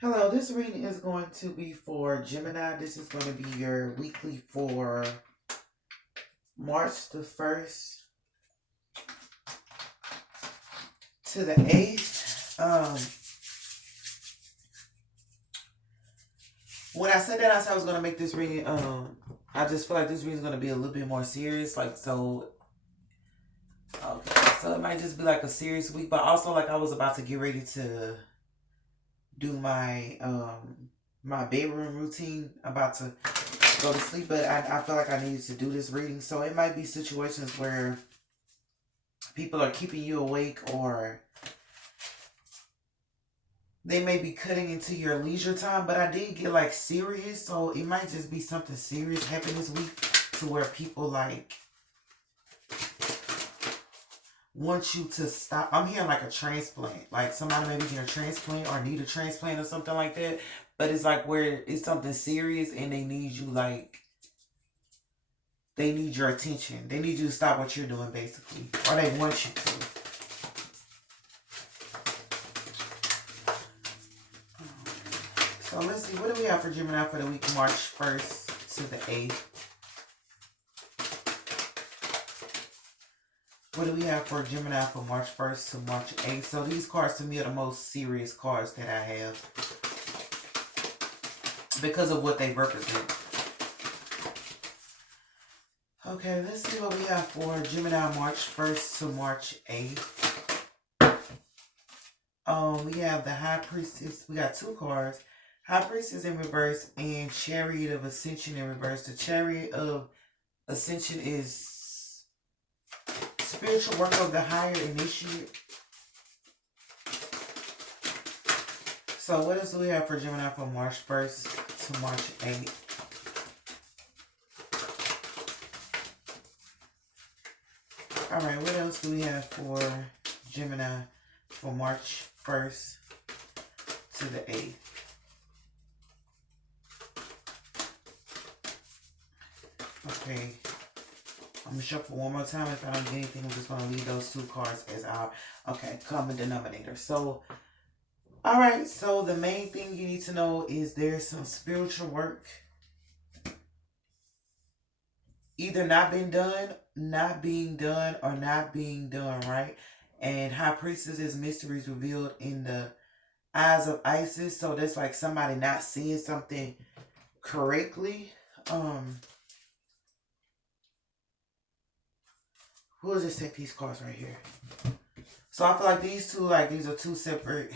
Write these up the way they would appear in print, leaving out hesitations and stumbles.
Hello, this reading is going to be for Gemini. This is going to be your weekly for March the 1st to the 8th. When I said that, I said I was going to make this reading, I just feel like this reading is going to be a little bit more serious. Okay, so it might just be like a serious week, but also like I was about to get ready to do my bedroom routine, about to go to sleep, but I feel like I needed to do this reading. So it might be situations where people are keeping you awake, or they may be cutting into your leisure time, but I did get like serious, so it might just be something serious happening this week to where people like want you to stop. I'm hearing like a transplant, like somebody maybe get a transplant or need a transplant or something like that, but it's like where it's something serious and they need you, like they need your attention. They need you to stop what you're doing, basically, or they want you to. So let's see, what do we have for Gemini for the week March 1st to the 8th? What do we have for Gemini for March 1st to March 8th? So these cards to me are the most serious cards that I have because of what they represent. Okay, let's see what we have for Gemini March 1st to March 8th. We have the High Priestess. We got two cards. High Priestess in reverse and Chariot of Ascension in reverse. The Chariot of Ascension is spiritual work of the higher initiate. So what else do we have for Gemini from March 1st to March 8th? Alright, what else do we have for Gemini for March 1st to the 8th? Okay, I'm going to shuffle one more time. If I don't get anything, I'm just going to leave those two cards as our, okay, common denominator. So, alright, so the main thing you need to know is there's some spiritual work either not being done, or not being done, right? And High Priestess is mysteries revealed in the eyes of Isis. So that's like somebody not seeing something correctly. We'll just take these cards right here. So I feel like these are two separate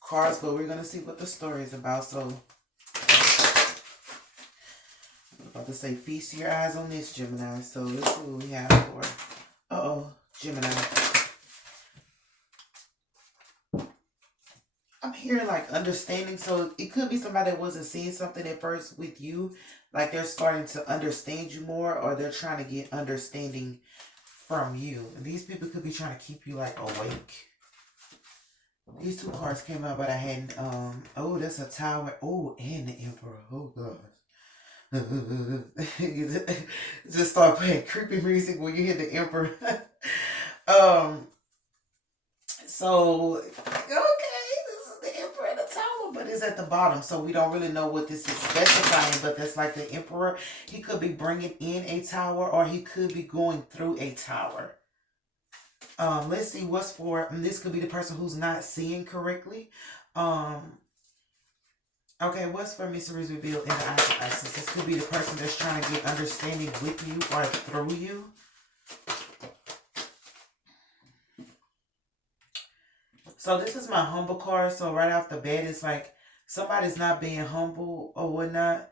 cards, but we're going to see what the story is about. So I'm about to say, feast your eyes on this, Gemini. So let's see what we have for, Gemini. I'm hearing like understanding. So it could be somebody that wasn't seeing something at first with you. Like they're starting to understand you more, or they're trying to get understanding from you. And these people could be trying to keep you like awake. These two cards came out, but I hadn't, oh, that's a Tower. Oh, and the Emperor. Oh, gosh. Just start playing creepy music when you hear the Emperor. So, okay, this is the Emperor in the Tower, but it's at the bottom, so we don't really know what this is specifying, but that's like the Emperor. He could be bringing in a tower, or he could be going through a tower. Let's see what's for, this could be the person who's not seeing correctly. Okay, what's for mysteries revealed in the eyes of Isis? This could be the person that's trying to get understanding with you or through you. So this is my humble card. So right off the bat, it's like somebody's not being humble or whatnot.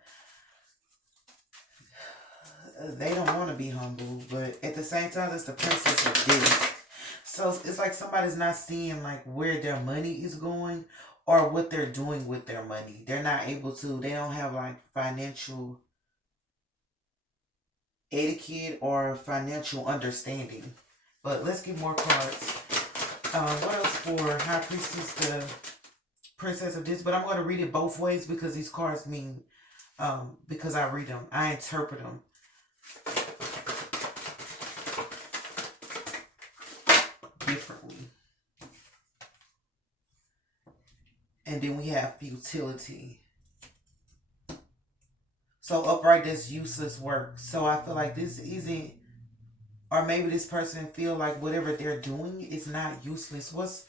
They don't want to be humble, but at the same time, it's the Princess of Discs. So it's like somebody's not seeing like where their money is going or what they're doing with their money. They're not able to, they don't have like financial etiquette or financial understanding. But let's get more cards. What else for High Priestess, the Princess of This? But I'm going to read it both ways because these cards mean, because I read them, I interpret them differently. And then we have futility. So upright, that's useless work. So I feel like this isn't, or maybe this person feel like whatever they're doing is not useless. What's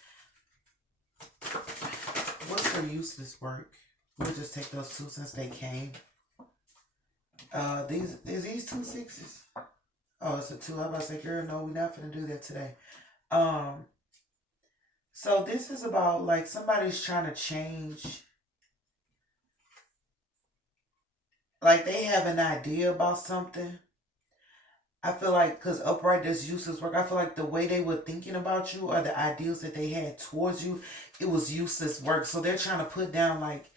their useless work? We'll just take those two since they came. These two sixes. Oh, it's a two. I was about to say, girl, no, we're not gonna do that today. Um, so this is about like somebody's trying to change. Like they have an idea about something. I feel like because upright does useless work. I feel like the way they were thinking about you or the ideals that they had towards you, it was useless work. So they're trying to put down like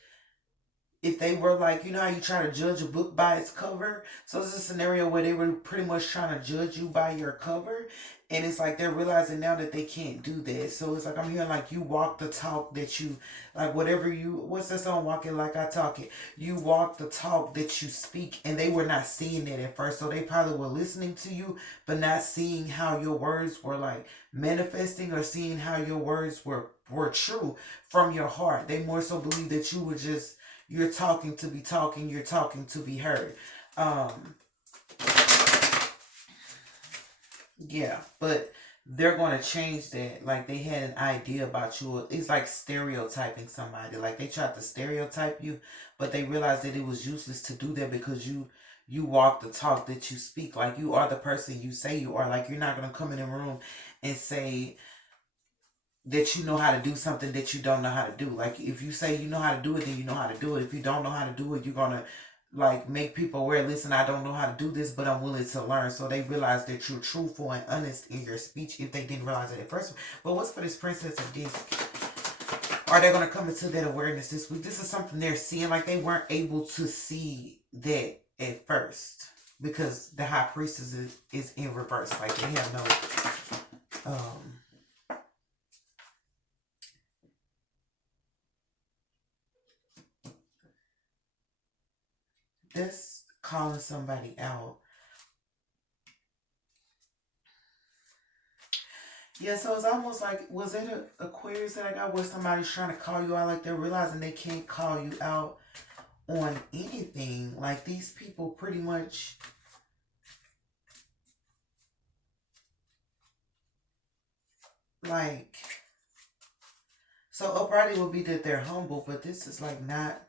if they were like, you know how you try to judge a book by its cover? So it's a scenario where they were pretty much trying to judge you by your cover. And it's like they're realizing now that they can't do that. So it's like I'm hearing like you walk the talk that you, like whatever you, what's that song, Walking Like I Talk It? You walk the talk that you speak. And they were not seeing that at first. So they probably were listening to you, but not seeing how your words were like manifesting or seeing how your words were true from your heart. They more so believe that you were just, you're talking to be talking, you're talking to be heard. Um, yeah, but they're going to change that. Like they had an idea about you. It's like stereotyping somebody. Like they tried to stereotype you, but they realized that it was useless to do that because you walk the talk that you speak. Like you are the person you say you are. Like you're not going to come in a room and say that you know how to do something that you don't know how to do. Like if you say you know how to do it, then you know how to do it. If you don't know how to do it, you're gonna like make people aware, listen, I don't know how to do this, but I'm willing to learn. So they realize that you're truthful and honest in your speech if they didn't realize it at first. But what's for this Princess of Disc? Are they gonna come into that awareness this week? This is something they're seeing, like they weren't able to see that at first. Because the High Priestess is in reverse. Like they have no this calling somebody out. Yeah, so it's almost like, was it a Aquarius that I got where somebody's trying to call you out, like they're realizing they can't call you out on anything. Like these people pretty much, like, so upright would be that they're humble, but this is like not.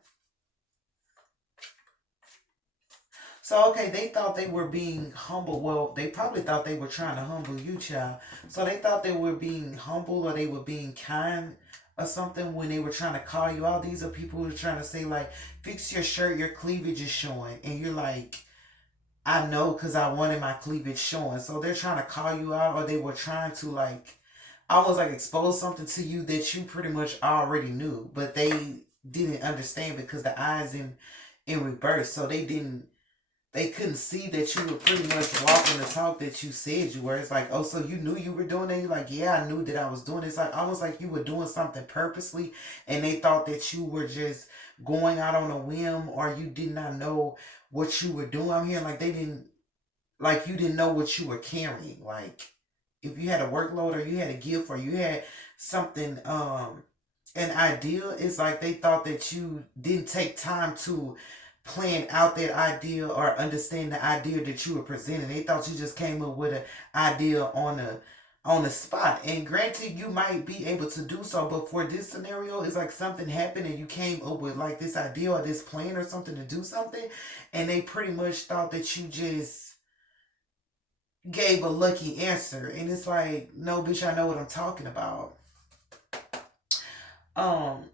So, okay, they thought they were being humble. Well, they probably thought they were trying to humble you, child. So they thought they were being humble or they were being kind or something when they were trying to call you out. These are people who are trying to say, like, fix your shirt, your cleavage is showing. And you're like, I know because I wanted my cleavage showing. So they're trying to call you out or they were trying to, like, almost like expose something to you that you pretty much already knew. But they didn't understand because the eyes in reverse. So they couldn't see that you were pretty much walking the talk that you said you were. It's like, oh, so you knew you were doing that? You're like, yeah, I knew that I was doing it. It's like almost like you were doing something purposely and they thought that you were just going out on a whim or you did not know what you were doing. I'm hearing like they didn't, like you didn't know what you were carrying. Like if you had a workload or you had a gift or you had something, an idea, it's like they thought that you didn't take time to plan out that idea or understand the idea that you were presenting. They thought you just came up with an idea on the spot. And granted, you might be able to do so, but for this scenario, it's like something happened and you came up with like this idea or this plan or something to do something, and they pretty much thought that you just gave a lucky answer. And it's like, no, bitch, I know what I'm talking about. Um,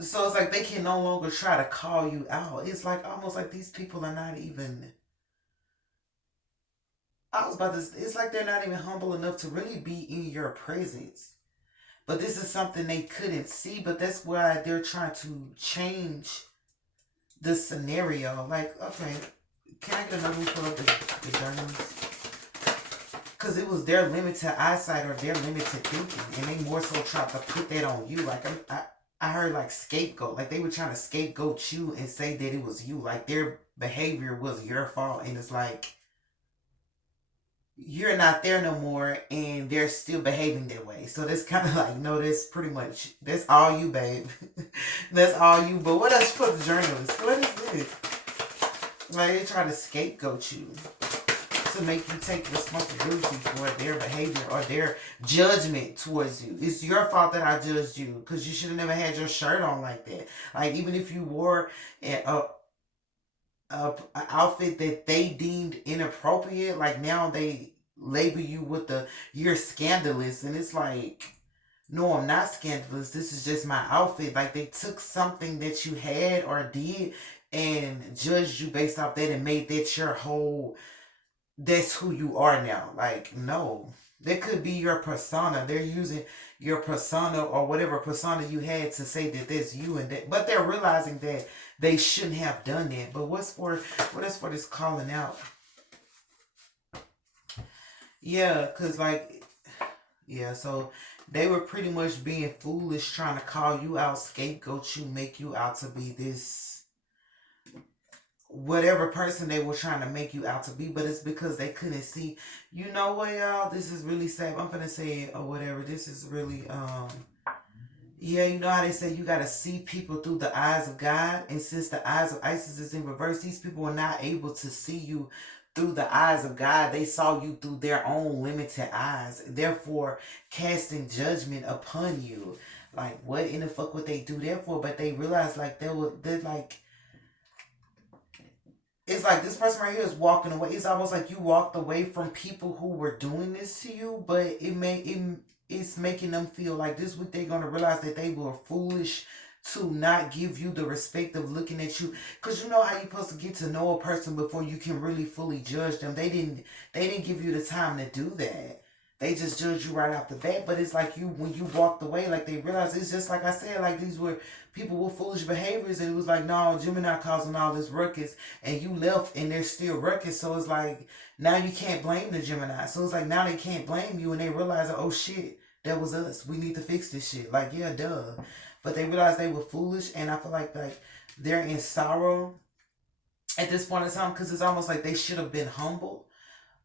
so it's like they can no longer try to call you out. It's like almost like these people are not even. I was about to. It's like they're not even humble enough to really be in your presence. But this is something they couldn't see. But that's why they're trying to change the scenario. Like, okay, can I get another one for the journalists? Because it was their limited eyesight or their limited thinking, and they more so tried to put that on you. Like I heard like scapegoat, like they were trying to scapegoat you and say that it was you, like their behavior was your fault, and it's like you're not there no more and they're still behaving that way. So that's kind of like, no, that's pretty much, that's all you, babe. That's all you. But what else for the journalist? What is this? Like, they try to scapegoat you to make you take responsibility for their behavior or their judgment towards you. It's your fault that I judged you because you should have never had your shirt on like that. Like, even if you wore a outfit that they deemed inappropriate, like now they label you with the you're scandalous, and it's like, no, I'm not scandalous. This is just my outfit. Like, they took something that you had or did and judged you based off that and made that your whole, that's who you are now. Like, no. That could be your persona. They're using your persona or whatever persona you had to say that that's you, and that, but they're realizing that they shouldn't have done that. But what is for this calling out? Yeah, cause like, yeah, so they were pretty much being foolish, trying to call you out, scapegoat you, make you out to be this whatever person they were trying to make you out to be, but it's because they couldn't see. You know what, y'all? This is really sad. I'm gonna say it or whatever. This is really yeah, you know how they say you gotta see people through the eyes of God, and since the eyes of Isis is in reverse, these people were not able to see you through the eyes of God. They saw you through their own limited eyes, therefore casting judgment upon you. Like, what in the fuck would they do that for? But they realized like they're like, it's like this person right here is walking away. It's almost like you walked away from people who were doing this to you, but it's making them feel like this week they're gonna realize that they were foolish to not give you the respect of looking at you, because you know how you're supposed to get to know a person before you can really fully judge them. They didn't give you the time to do that. They just judge you right off the bat. But it's like, you, when you walked away, like they realized, it's just like I said, like these were people with foolish behaviors, and it was like, no, Gemini causing all this ruckus, and you left, and there's still ruckus. So it's like, now you can't blame the Gemini. So it's like, now they can't blame you, and they realize, oh shit, that was us. We need to fix this shit. Like, yeah, duh. But they realized they were foolish, and I feel like they're in sorrow at this point in time, because it's almost like they should have been humble,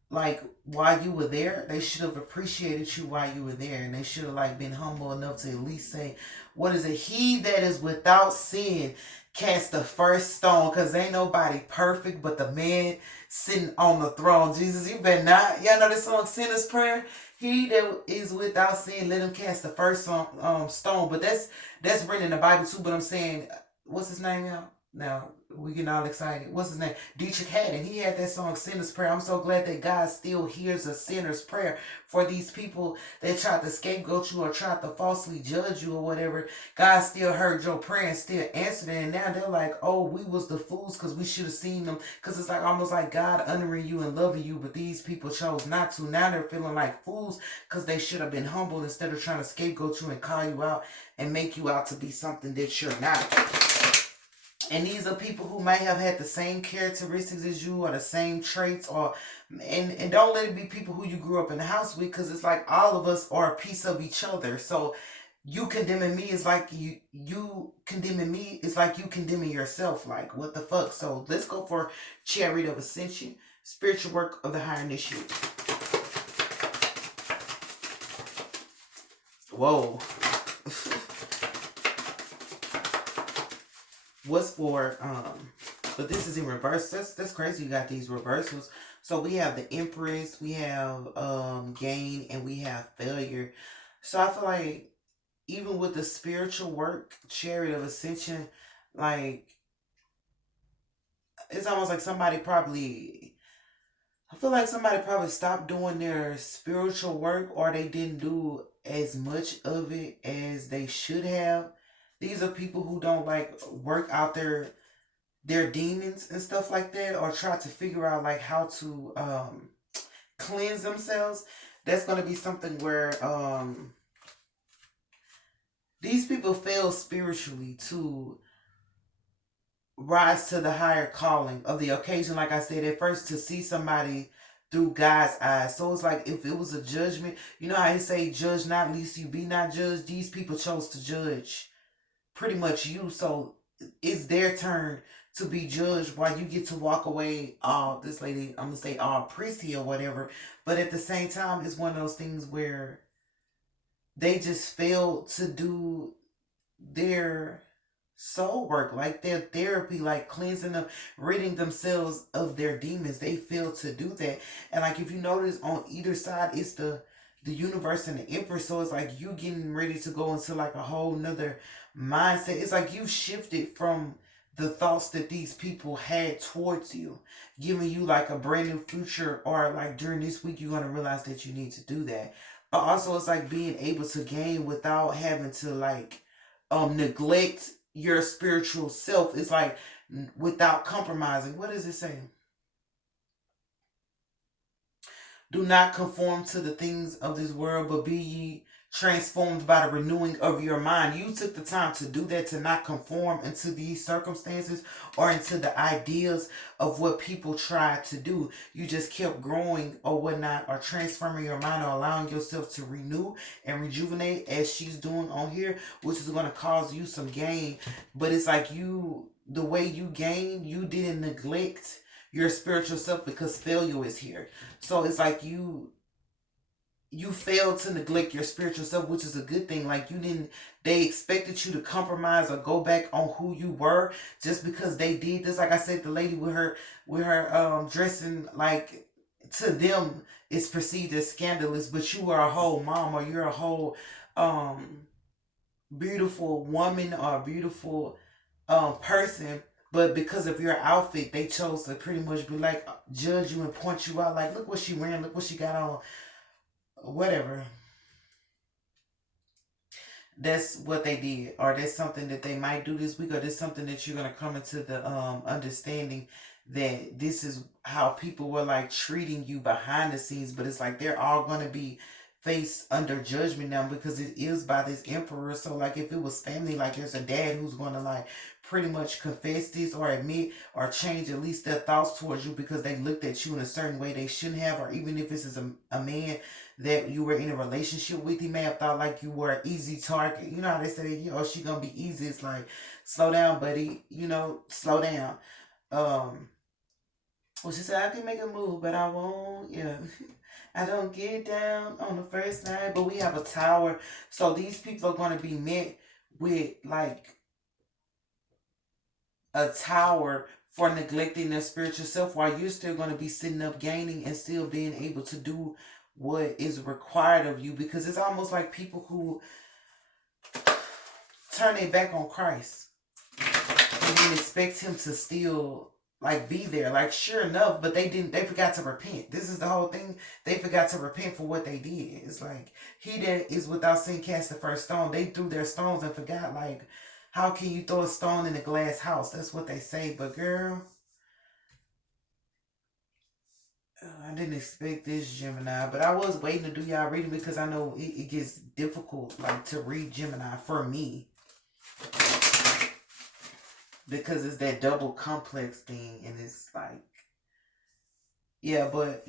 like while you were there. They should have appreciated you while you were there, and they should have like been humble enough to at least say, what is it, he that is without sin cast the first stone, because ain't nobody perfect but the man sitting on the throne. Jesus, you better not. Y'all know this song, Sinner's Prayer? He that is without sin, let him cast the first stone. But that's written in the Bible too. But I'm saying, what's his name now? Now we getting all excited. What's his name? Dietrich Haddon. He had that song "Sinner's Prayer." I'm so glad that God still hears a sinner's prayer for these people that tried to scapegoat you or tried to falsely judge you or whatever. God still heard your prayer and still answered it. And now they're like, "Oh, we was the fools because we should have seen them." Because it's like almost like God honoring you and loving you, but these people chose not to. Now they're feeling like fools because they should have been humble instead of trying to scapegoat you and call you out and make you out to be something that you're not. And these are people who might have had the same characteristics as you or the same traits, or and don't let it be people who you grew up in the house with, because it's like all of us are a piece of each other. So you condemning me is like you condemning me is like you condemning yourself. Like, what the fuck? So let's go for Chariot of Ascension, spiritual work of the higher initiate. Whoa. What's for but this is in reverse. That's crazy, you got these reversals. So we have the Empress, we have gain, and we have failure. So I feel like even with the spiritual work, Chariot of Ascension, like it's almost like somebody probably, I feel like somebody probably stopped doing their spiritual work, or they didn't do as much of it as they should have. These are people who don't like work out their demons and stuff like that, or try to figure out like how to cleanse themselves. That's going to be something where these people fail spiritually to rise to the higher calling of the occasion. Like I said, at first, to see somebody through God's eyes. So it's like, if it was a judgment, you know how he say, judge not lest you be not judged. These people chose to judge pretty much you. So it's their turn to be judged while you get to walk away all this lady, I'm gonna say all prissy or whatever. But at the same time, it's one of those things where they just fail to do their soul work, like their therapy, like cleansing them, ridding themselves of their demons. They fail to do that. And like if you notice on either side, it's the universe and the empress. So it's like you getting ready to go into like a whole nother mindset. It's like you shifted from the thoughts that these people had towards you, giving you like a brand new future, or like during this week you're gonna realize that you need to do that. But also it's like being able to gain without having to like neglect your spiritual self. It's like without compromising. What does it say? Do not conform to the things of this world, but be ye transformed by the renewing of your mind. You took the time to do that, to not conform into these circumstances or into the ideas of what people try to do. You just kept growing or whatnot, or transforming your mind, or allowing yourself to renew and rejuvenate as she's doing on here, which is going to cause you some gain. But it's like the way you gain, you didn't neglect your spiritual self because failure is here. So it's like you failed to neglect your spiritual self, which is a good thing. Like you didn't, they expected you to compromise or go back on who you were just because they did this. Like I said, the lady with her dressing, like to them it's perceived as scandalous, but you are a whole mom, or you're a whole um beautiful woman, or a beautiful person. But because of your outfit, they chose to pretty much be like judge you and point you out. Like, look what she wearing, look what she got on, whatever. That's what they did, or that's something that they might do this week, or that's something that you're gonna come into the understanding that this is how people were like treating you behind the scenes. But it's like they're all gonna be faced under judgment now, because it is by this emperor. So like if it was family, like there's a dad who's gonna like pretty much confess this, or admit, or change at least their thoughts towards you because they looked at you in a certain way they shouldn't have. Or even if this is a man that you were in a relationship with, he may have thought like you were an easy target. You know how they say, she gonna be easy. It's like, slow down, buddy. Slow down. Um, well, she said I can make a move, but I won't. Yeah, I don't get down on the first night. But we have a tower, so these people are gonna be met with like a tower for neglecting their spiritual self, while you're still going to be sitting up gaining and still being able to do what is required of you. Because it's almost like people who turn their back on Christ and then expect him to still like be there. Like, sure enough, but they forgot to repent. This is the whole thing. They forgot to repent for what they did. It's like, he that is without sin cast the first stone. They threw their stones and forgot, like, how can you throw a stone in a glass house? That's what they say. But girl, I didn't expect this, Gemini. But I was waiting to do y'all reading because I know it gets difficult, like, to read Gemini for me. Because it's that double complex thing. And it's like, yeah, but,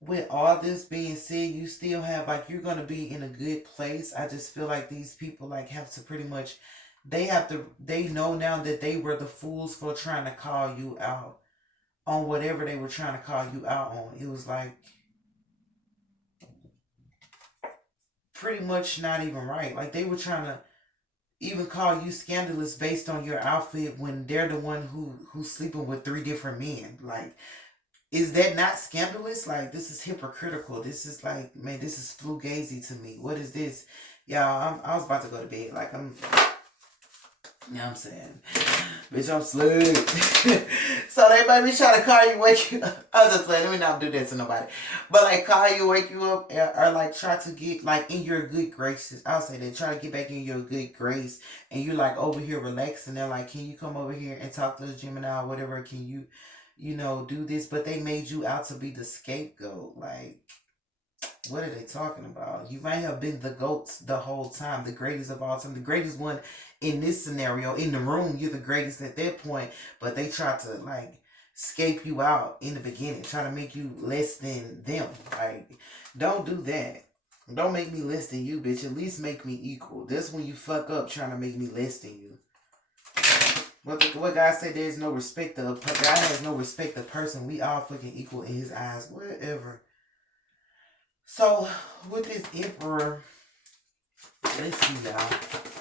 with all this being said, you still have, like, you're going to be in a good place. I just feel like these people, like, have to pretty much, they know now that they were the fools for trying to call you out on whatever they were trying to call you out on. It was like pretty much not even right. Like, they were trying to even call you scandalous based on your outfit when they're the one who's sleeping with 3 different men. Like, is that not scandalous? Like, this is hypocritical. This is like, man, this is fugazi to me. What is this? Y'all, I was about to go to bed. Like, you know what I'm saying? Bitch, I'm slick. So they might be trying to call you, wake you up. I was just playing. Let me not do that to nobody. But like, call you, wake you up, or like try to get like in your good graces. I'll say that. Try to get back in your good grace. And you're like over here relaxing. They're like, can you come over here and talk to us, Gemini, or whatever? Can you, do this? But they made you out to be the scapegoat. Like, what are they talking about? You might have been the GOAT the whole time, the greatest of all time, the greatest one in this scenario. In the room, you're the greatest at that point, but they try to, like, scape you out in the beginning, try to make you less than them. Like, don't do that. Don't make me less than you, bitch. At least make me equal. That's when you fuck up trying to make me less than you. What God said, there's no respect of, God has no respect of person. We all fucking equal in his eyes. Whatever. So, with this Emperor, let's see, y'all.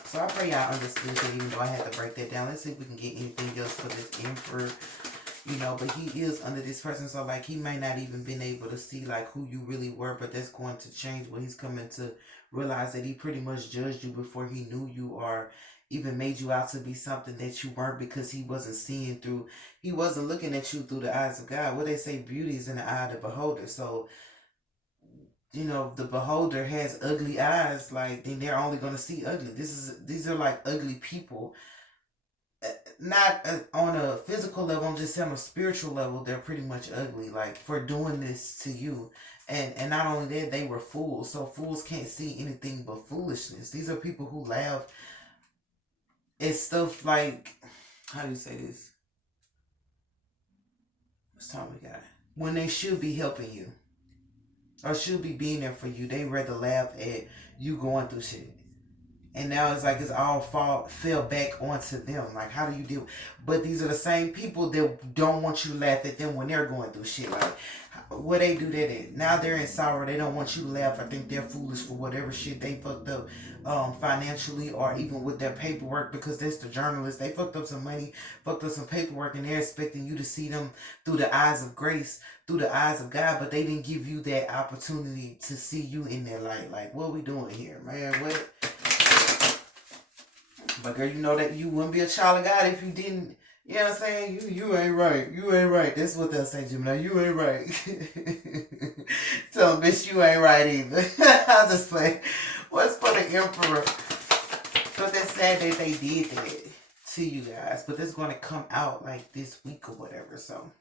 So, I pray y'all understood that, even though I had to break that down. Let's see if we can get anything else for this Emperor. You know, but he is under this person. So, like, he may not even been able to see, like, who you really were. But that's going to change when he's coming to realize that he pretty much judged you before he knew you, or even made you out to be something that you weren't, because he wasn't seeing through, he wasn't looking at you through the eyes of God. What they say, beauty is in the eye of the beholder. So, you know, if the beholder has ugly eyes, like, then they're only going to see ugly. These are like ugly people. Not on a physical level, I'm just saying on a spiritual level, they're pretty much ugly, like, for doing this to you. And not only that, they were fools. So fools can't see anything but foolishness. These are people who laugh at stuff like, how do you say this? What's time we got? When they should be helping you, or should be being there for you, they rather laugh at you going through shit. And now it's like it's all fell back onto them. Like, how do you deal? But these are the same people that don't want you to laugh at them when they're going through shit. Like, what they do that at? Now they're in sorrow. They don't want you to laugh. I think they're foolish for whatever shit they fucked up, financially, or even with their paperwork, because that's the journalists. They fucked up some money, fucked up some paperwork, and they're expecting you to see them through the eyes of grace, through the eyes of God, but they didn't give you that opportunity to see you in their light. Like, what are we doing here, man? What? But girl, you know that you wouldn't be a child of God if you didn't. You know what I'm saying? You ain't right. You ain't right. That's what they'll say, Gemini. You ain't right. Tell them, bitch, you ain't right either. I'll just play. What's for the Emperor? But that's sad that they did that to you guys. But it's going to come out like this week or whatever. So.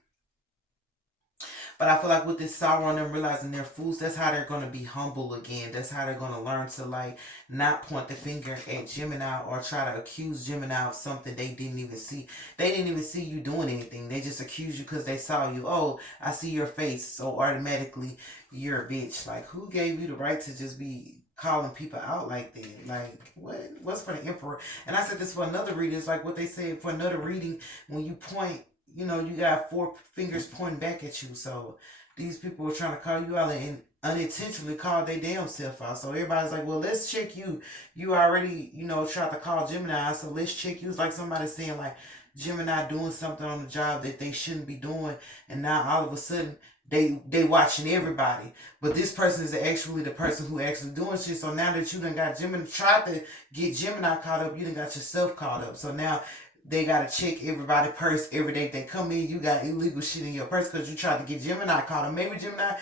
But I feel like with this sorrow and them realizing they're fools, that's how they're going to be humble again. That's how they're going to learn to, like, not point the finger at Gemini or try to accuse Gemini of something they didn't even see. They didn't even see you doing anything. They just accused you because they saw you. Oh, I see your face, so automatically you're a bitch. Like, who gave you the right to just be calling people out like that? Like, what's for the Emperor? And I said this for another reading. It's like what they say for another reading, when you point, you know, you got four fingers pointing back at you. So these people were trying to call you out and unintentionally called their damn self out. So everybody's like, well, let's check you. You already, you know, tried to call Gemini, so let's check you. It's like somebody saying, like, Gemini doing something on the job that they shouldn't be doing, and now all of a sudden they watching everybody. But this person is actually the person who actually doing shit. So now that you done got Gemini, tried to get Gemini caught up, you done got yourself caught up. So now they gotta check everybody's purse every day they come in. You got illegal shit in your purse because you tried to get Gemini caught. Or maybe Gemini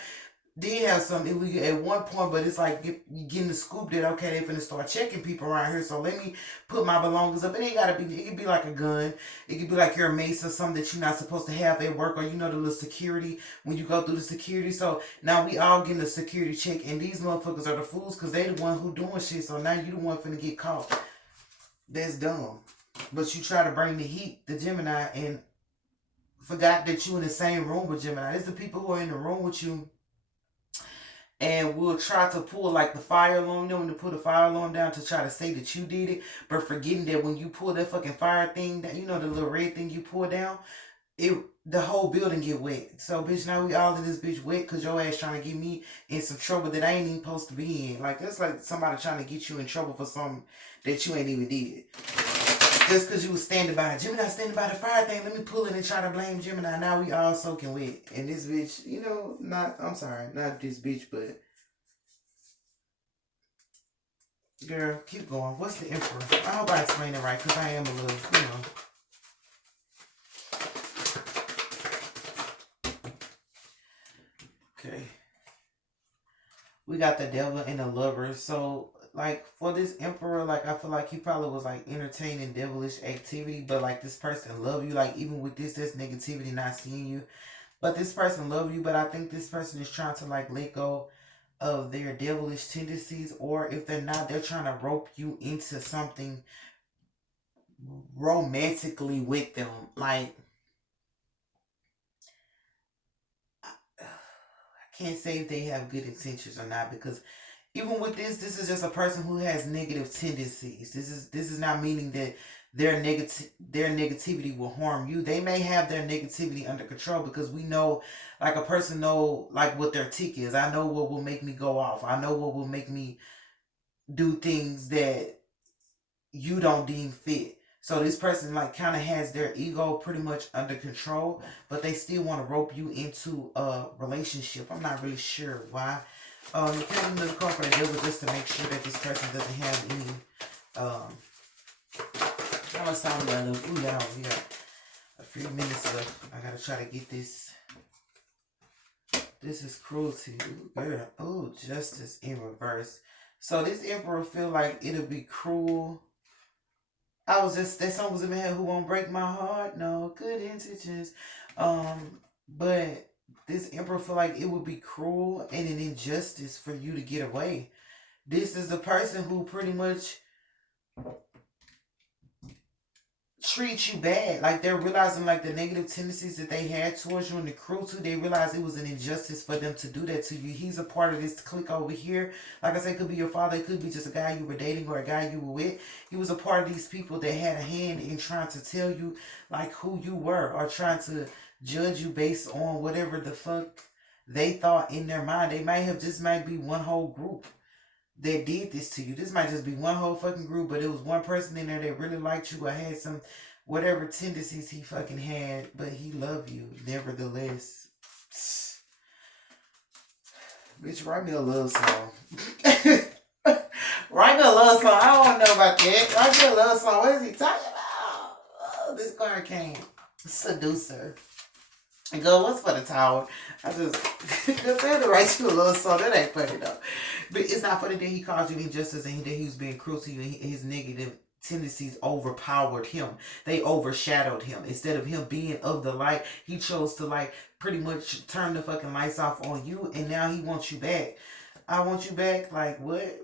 did have some illegal at one point, but it's like you getting the scoop that, okay, they finna start checking people around here, so let me put my belongings up. It ain't gotta be, it could be like a gun, it could be like your mace or something that you're not supposed to have at work, or you know, the little security when you go through the security. So now we all getting a security check, and these motherfuckers are the fools because they the one who doing shit. So now you the one finna get caught. That's dumb. But you try to bring the heat to Gemini and forgot that you in the same room with Gemini. It's the people who are in the room with you and will try to pull like the fire alarm, you know, when you put a fire alarm down to try to say that you did it, but forgetting that when you pull that fucking fire thing, that, you know, the little red thing you pull down, the whole building get wet. So bitch, now we all in this bitch wet because your ass trying to get me in some trouble that I ain't even supposed to be in. Like, that's like somebody trying to get you in trouble for something that you ain't even did. Just because you was standing by Gemini, standing by the fire thing, let me pull it and try to blame Gemini. Now we all soaking wet. And this bitch, you know, I'm sorry, not this bitch, but girl, keep going. What's the Emperor? I hope I explained it right, because I am a little, you know. Okay. We got the Devil and the Lover. So, like, for this Emperor, like, I feel like he probably was, like, entertaining devilish activity, but, like, this person love you. Like, even with this negativity, not seeing you. But this person love you, but I think this person is trying to, like, let go of their devilish tendencies, or if they're not, they're trying to rope you into something romantically with them. Like, I can't say if they have good intentions or not, because even with this is just a person who has negative tendencies. This is not meaning that their negativity will harm you. They may have their negativity under control, because we know, like, a person know like what their tick is. I know what will make me go off. I know what will make me do things that you don't deem fit. So this person like kind of has their ego pretty much under control, but they still want to rope you into a relationship. I'm not really sure why. You can look call for the devil just to make sure that this person doesn't have any. How much time we got left? Ooh, y'all, we got a few minutes left. I gotta try to get this. This is cruelty. Ooh, girl. Oh, justice in reverse. So this emperor feel like it'll be cruel. That song was in my head, who won't break my heart? No, good intentions. But this emperor feel like it would be cruel and an injustice for you to get away. This is the person who pretty much treat you bad. Like, they're realizing like the negative tendencies that they had towards you and the cruelty. They realize it was an injustice for them to do that to you. He's a part of this clique over here. Like I said, it could be your father, it could be just a guy you were dating or a guy you were with. He was a part of these people that had a hand in trying to tell you like who you were, or trying to judge you based on whatever the fuck they thought in their mind. They might be one whole group that did this to you. This might just be one whole fucking group, but it was one person in there that really liked you or had some whatever tendencies he fucking had, but he loved you nevertheless. Bitch, write me a love song. Write me a love song. I don't know about that. Write me a love song. What is he talking about? Oh, this card came. Seducer. And go, what's for the tower? I just had to write you a little song. That ain't funny though. But it's not funny that he caused you injustice and that he was being cruel to you, and his negative tendencies overpowered him. They overshadowed him. Instead of him being of the light, he chose to like pretty much turn the fucking lights off on you, and now he wants you back. I want you back, like what?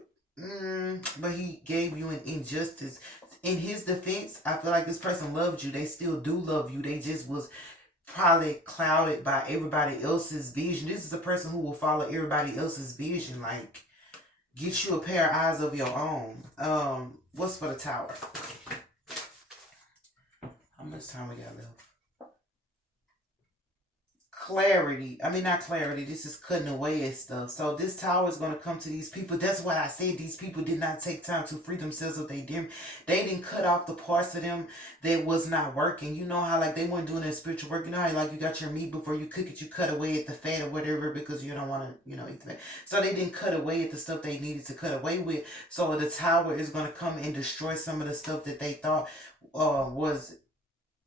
But he gave you an injustice. In his defense, I feel like this person loved you. They still do love you. They just was probably clouded by everybody else's vision. This is a person who will follow everybody else's vision. Like, get you a pair of eyes of your own. What's for the tower? How much time we got left? Clarity. I mean, not clarity. This is cutting away and stuff. So this tower is going to come to these people. That's why I said these people did not take time to free themselves of their demon. They didn't cut off the parts of them that was not working. You know how like they weren't doing their spiritual work. You know how like you got your meat before you cook it, you cut away at the fat or whatever because you don't want to, eat the fat. So they didn't cut away at the stuff they needed to cut away with. So the tower is going to come and destroy some of the stuff that they thought was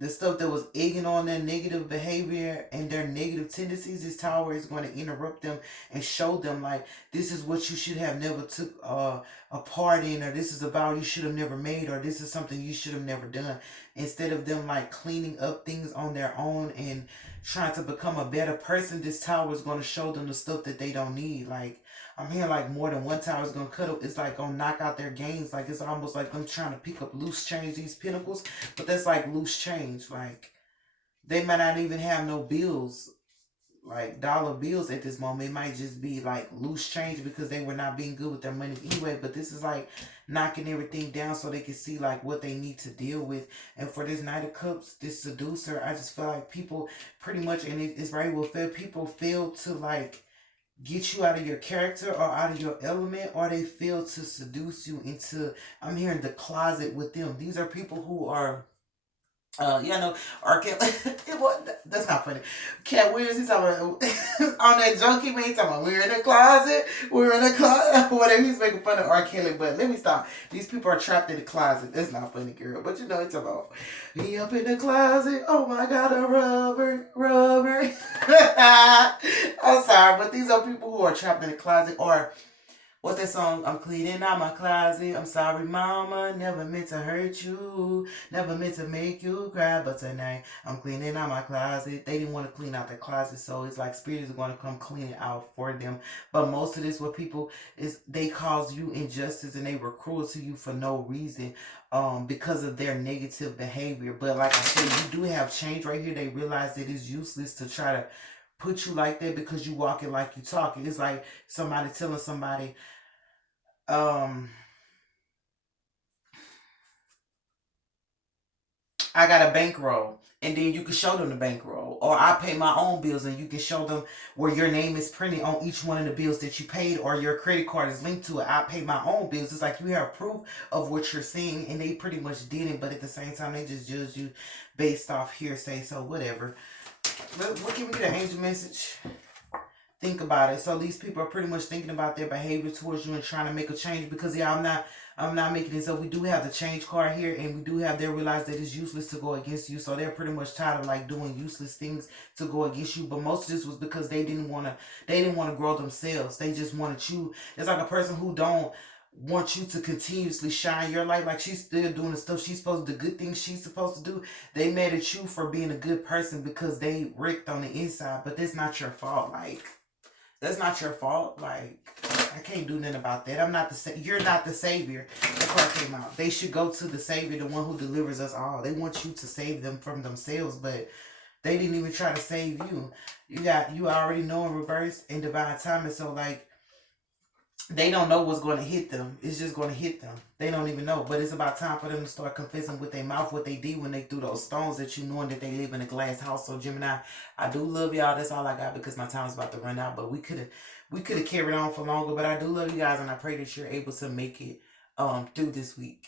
the stuff that was egging on their negative behavior and their negative tendencies. This tower is going to interrupt them and show them like this is what you should have never took a part in, or this is about you should have never made, or this is something you should have never done. Instead of them like cleaning up things on their own and trying to become a better person, this tower is going to show them the stuff that they don't need. Like, I'm hearing like more than one tower is going to cut up. It's like going to knock out their gains. Like, it's almost like them trying to pick up loose change, these pinnacles. But that's like loose change. Like, they might not even have no bills, like dollar bills at this moment. It might just be like loose change because they were not being good with their money anyway. But this is like knocking everything down so they can see like what they need to deal with. And for this Knight of Cups, this seducer, I just feel like people pretty much, and it's right with fail, people fail to like get you out of your character or out of your element, or they fail to seduce you into, I'm hearing, the closet with them. These are people who are R. Kelly. That's not funny. Cat Williams, he's talking about on that junkie man, he's talking about we're in the closet, whatever. He's making fun of R. Kelly, but let me stop. These people are trapped in the closet. That's not funny, girl. But he's talking about he up in the closet. Oh my God, a rubber. I'm sorry, but these are people who are trapped in the closet. Or what's that song? I'm cleaning out my closet. I'm sorry, mama. Never meant to hurt you. Never meant to make you cry. But tonight, I'm cleaning out my closet. They didn't want to clean out their closet. So it's like spirits are going to come clean it out for them. But most of this, what people is, they cause you injustice and they were cruel to you for no reason. Because of their negative behavior. But like I said, you do have change right here. They realize that it's useless to try to put you like that because you walking like you talking. It's like somebody telling somebody, Um, I got a bankroll, and then you can show them the bankroll, or I pay my own bills, and you can show them where your name is printed on each one of the bills that you paid, or your credit card is linked to it. I pay my own bills. It's like you have proof of what you're seeing, and they pretty much didn't, but at the same time, they just judge you based off hearsay. So whatever. What can we get an angel message? Think about it. So these people are pretty much thinking about their behavior towards you and trying to make a change, because yeah, I'm not making this up. We do have the change card here, and we do have they realize that it's useless to go against you. So they're pretty much tired of like doing useless things to go against you. But most of this was because they didn't want to grow themselves. They just wanted you. It's like a person who don't want you to continuously shine your light, like she's still doing the stuff she's supposed to, the good things she's supposed to do. They mad at you for being a good person because they wrecked on the inside, but that's not your fault. Like, that's not your fault. Like, I can't do nothing about that. I'm not you're not the savior. The card came out. They should go to the savior, the one who delivers us all. They want you to save them from themselves, but they didn't even try to save you. You already know in reverse and divine timing. So like, they don't know what's going to hit them. It's just going to hit them. They don't even know. But it's about time for them to start confessing with their mouth what they did when they threw those stones at you, knowing that they live in a glass house. So Gemini, I do love y'all. That's all I got because my time's about to run out. But we could have carried on for longer. But I do love you guys, and I pray that you're able to make it through this week.